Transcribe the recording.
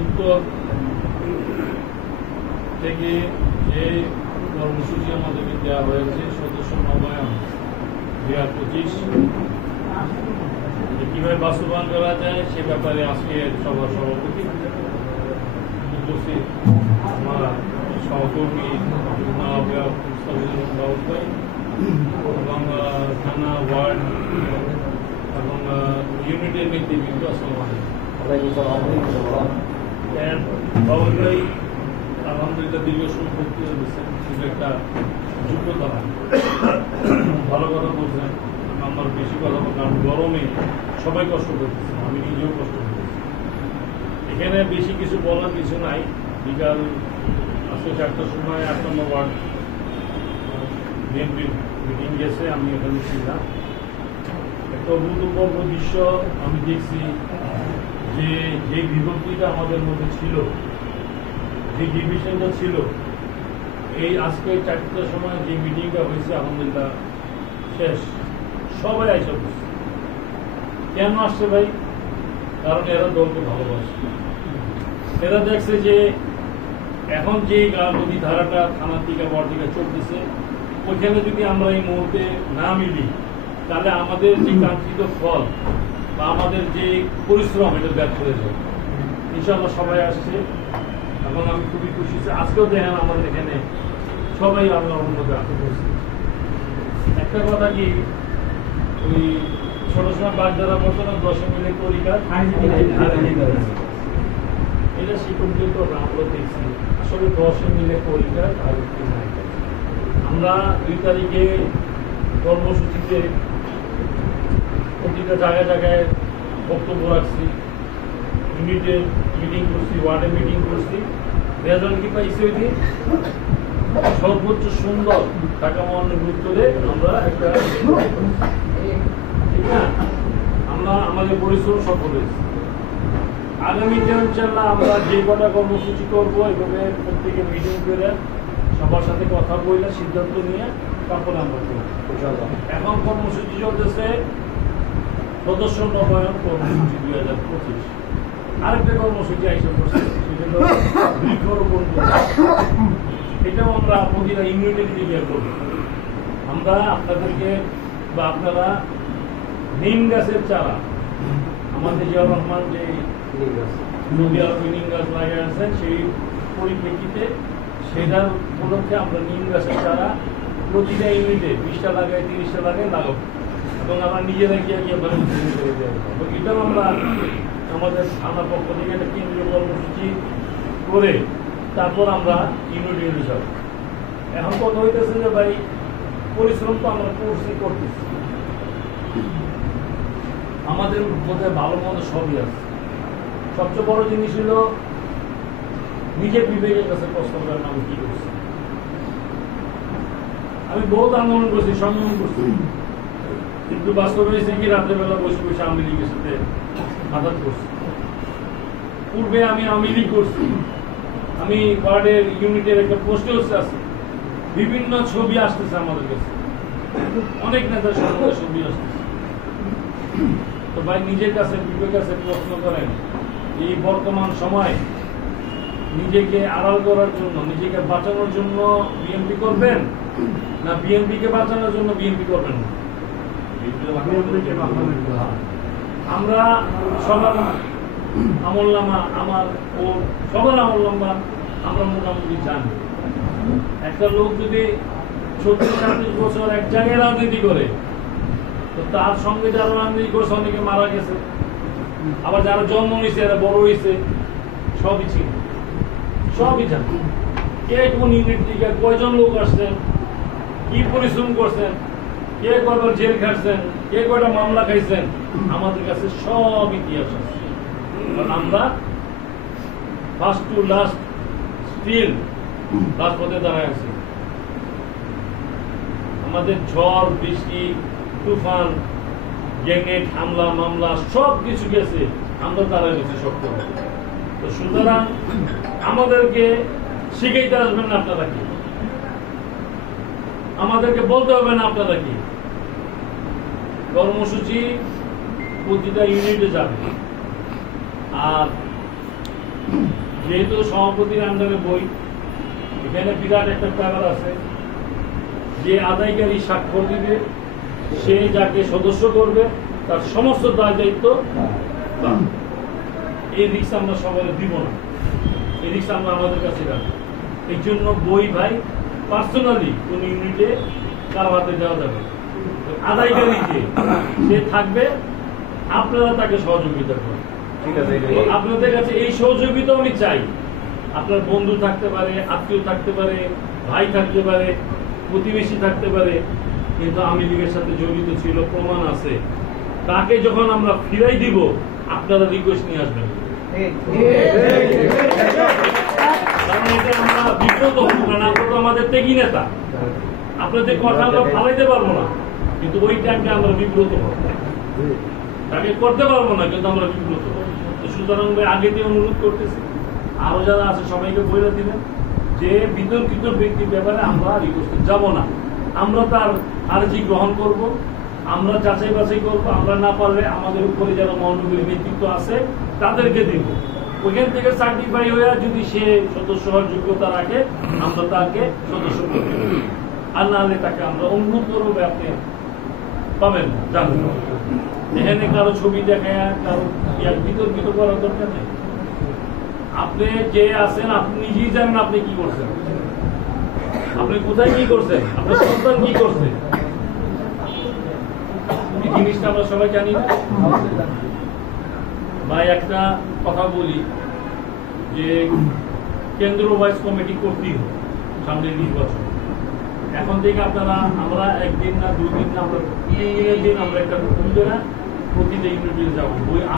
উত্তর থেকে যে কর্মসূচি আমাদেরকে দেওয়া হয়েছে সদস্য নবায়ন 2025 কিভাবে বাস্তবায়ন করা যায় সে ব্যাপারে আজকে সভার সভাপতি উপস্থিত আমার সহকর্মী এবং থানা ওয়ার্ড এবং ইউনিটের নেতৃবৃন্দ বাবুরাই আলহামদুলিল্লাহ দীর্ঘ সম্পর্ক দিচ্ছেন কিন্তু একটা যোগ্যতা ভালো কথা বলছেন। আমার বেশি কথা বলছেন, কারণ গরমে সবাই কষ্ট করতেছেন, আমি নিজেও কষ্ট করতেছি। এখানে বেশি কিছু বলার কিছু নাই। বিকাল আজকে 4টার সময় 8 নম্বর ওয়ার্ড বিএনপির মিটিং গেছে, আমি এখানে ছিলাম। একটা অভূতপূর্ব দৃশ্য আমি দেখছি যে যে বিভক্তিটা আমাদের মধ্যে ছিল, যে ডিভিশনটা ছিল, এই আজকে 4টার সময় যে মিটিংটা হয়েছে আলহামদুলিল্লাহ শেষ, সবাই আইসা বসছে। কেন আসছে ভাই? কারণ এরা দলকে ভালোবাসে। এরা দেখছে যে এখন যে নদী ধারাটা থানার থেকে বড় দিকে চলতেছে, ওইখানে যদি আমরা এই মুহূর্তে না মিলি তাহলে আমাদের যে কাঙ্ক্ষিত ফল বা আমাদের যে পরিশ্রম এটা ব্যর্থ হয়ে যাবে। ইনশাআল্লাহ সবাই আসছে এবং আমি খুবই খুশি। আজকেও দেখেন আমাদের এখানে সবাই আল্লাহর মধ্যে আসতে করছে। একটা কথা কি, ওই ছোট সময় বাগদারা বর্তমান 10 মিলে পরীক্ষা এটা শিক্ষকদের তো আমরা দেখছি আসলে 10 মিলে পরীক্ষা আর আমরা 2 তারিখে কর্মসূচিতে প্রতিটা জায়গায় জায়গায় বক্তব্য রাখছি, ইউনিটের মিটিং করছি, ওয়ার্ডে মিটিং করছি। রেজাল্ট কি পাইছি ওই দিন সর্বোচ্চ সুন্দর টাকা মহানের উত্তরে আমরা একটা ঠিক না, আমরা আমাদের পরিশ্রম সফল হয়েছি। আগামীতে ইনশাআল্লাহ আমরা যে কটা কর্মসূচি করবো এইভাবে প্রত্যেকে মিটিং করে সবার সাথে কথা বলে সিদ্ধান্ত নিয়ে তারপরে আমরা করবো। এখন কর্মসূচি চলতেছে সদস্য নবায়ন কর্মসূচি 2025। আরেকটা কর্মসূচি আইসা করছে, সেটা হলো বৃক্ষরোপণ। এটাও আমরা প্রতিটা ইউনিটের দিকে করবো। আমরা আপনাদেরকে বা আপনারা নিম গাছের চারা, আমাদের জিয়াউর রহমান যে নিম গাছ লাগিয়ে আছেন সেই পরিপ্রেক্ষিতে সেটার উপলক্ষে আমরা নিম গাছের চারা প্রতিটা ইউনিটে 20টা লাগাই 30টা লাগাই লাগাবো এবং আমরা নিজেরা গিয়ে গিয়ে এবং এটাও আমরা আমাদের থানার পক্ষ থেকে একটা কেন্দ্রীয় কর্মসূচি করে তারপর আমরা ইউনিট যাব। এখন কথা হইতেছে যে ভাই পরিশ্রম তো আমরা করতেছি, আমাদের মধ্যে ভালো মন্দ সবই আছে। সবচেয়ে বড় জিনিস হলো নিজের বিবেকের কাছে প্রশ্ন করার আমি কি করছি। আমি বহুত আন্দোলন করছি, সংগ্রাম করছি, কিন্তু বাস্তবে হয়েছে কি রাত্রেবেলা বসে বসে আওয়ামী লীগের সাথে আঘাত করছি। পূর্বে আমি আওয়ামী লীগ করছি, আমি ওয়ার্ডের ইউনিটের একটা পোস্টে আছি, বিভিন্ন ছবি আসতেছে আমাদের কাছে, অনেক নেতার সঙ্গে ছবি আসতেছে। তো ভাই নিজের কাছে বিবেকের কাছে প্রশ্ন করেন, এই বর্তমান সময় নিজেকে আড়াল করার জন্য, নিজেকে বাঁচানোর জন্য বিএনপি করবেন না বিএনপিকে বাঁচানোর জন্য বিএনপি করবেন? আমরা সবার আমলনামা, আমার ও সবার আমলনামা আমরা মোটামুটি জানি। একটা লোক যদি 36-37 বছর এক জায়গায় রাজনীতি করে, তো তার সঙ্গে যারা রাজনীতি করছে অনেকে মারা গেছে, আবার যারা জন্ম হয়েছে এরা বড় হয়েছে, সবই ছিল, সবই জানি। কে কোন ইউনিট থেকে কয়জন লোক আসছেন, কি পরিশ্রম করছেন, কে কয়বার জেল খাটছেন, কে কয়টা মামলা খাইছেন, আমাদের কাছে সব ইতিহাস আছে। কারণ আমরা ফার্স্ট টু লাস্ট স্টিল রাজপথে দাঁড়ায় আছি। আমাদের ঝড় বৃষ্টি তুফান গ্রেনেড হামলা মামলা সব কিছু গেছে, আমরা দাঁড়ায় গেছি সব করে। তো সুতরাং আমাদেরকে শিখাইতে আসবেন না আপনারা কি, আমাদেরকে বলতে হবে না আপনারা কি। কর্মসূচি প্রতিটা ইউনিটে যাবে, আর যেহেতু সভাপতির আন্ডারে বই, এখানে বিরাট একটা ব্যাপার আছে, যে আদায়কারী স্বাক্ষর দিবে সে যাকে সদস্য করবে তার সমস্ত দায় দায়িত্ব তার। এই রিস্ক আমরা সবাই দিব না, এই রিস্ক আমরা আমাদের কাছে রাখবো। এই জন্য বই ভাই পার্সোনালি কোন ইউনিটে কারো হাতে দেওয়া যাবে, আদায়কারী সে থাকবে, আপনারা তাকে সহযোগিতা করবেন। ঠিক আছে, আপনাদের কাছে এই সহযোগিতা আমি চাই। আপনার বন্ধু থাকতে পারে, আত্মীয় থাকতে পারে, ভাই থাকতে পারে, প্রতিবেশী থাকতে পারে, কিন্তু আওয়ামী লীগের সাথে জড়িত ছিল, প্রমাণ আছে। তাকে যখন আমরা ফিরাই দিব, আপনারা রিকোয়েস্ট নিয়ে আসবেন, কারণ এটা আমরা বিব্রত হব, কারণ আপনারা তো আমাদের ত্যাগী নেতা। আপনাদের কথা আমরা ফালাইতে পারবো না, কিন্তু ওই টাইমে আমরা বিব্রত হব, তাকে করতে পারবো না, কিন্তু আমরা বিব্রত হব। তো সুতরাং আগে দিয়ে অনুরোধ করতেছি, আরো যারা আছে সবাইকে বলে দিবেন যে বিতর্কিত ব্যক্তির ব্যাপারে আমরা রিকোয়েস্টে যাব না। আমরা তার আর্জি গ্রহণ করব, আমরা যাচাই বাছাই করবো, আমরা না পারলে আমাদের উপরে যারা মহানগরীর নেতৃত্ব আছে তাদেরকে দিব। ওইখান থেকে সার্টিফাই হয়ে যদি সে সদস্য হওয়ার যোগ্যতা রাখে, আমরা তাকে সদস্য করব, আর না হলে তাকে আমরা অনুরোধ করবো, আপনি পাবেন না, জানবেন। এখানে কারো ছবি দেখায়, কারো বিতর্কিত করার দরকার নেই। আপনি যে আছেন, আপনি নিজেই জানেন আপনি কি করছেন, আপনি কোথায় কি করছেন, আপনার সন্তান কি করছে, এই জিনিসটা আমরা সবাই জানি না। ভাই একটা কথা বলি যে কেন্দ্র ওয়াইজ কমিটি করতেই হবে সামনে নির্বাচন। এখন থেকে আপনারা, আমরা একদিন না দুই দিন না, আমরা 3 দিনের দিন আমরা একটা প্রতিটা ইউনিটে যাবো।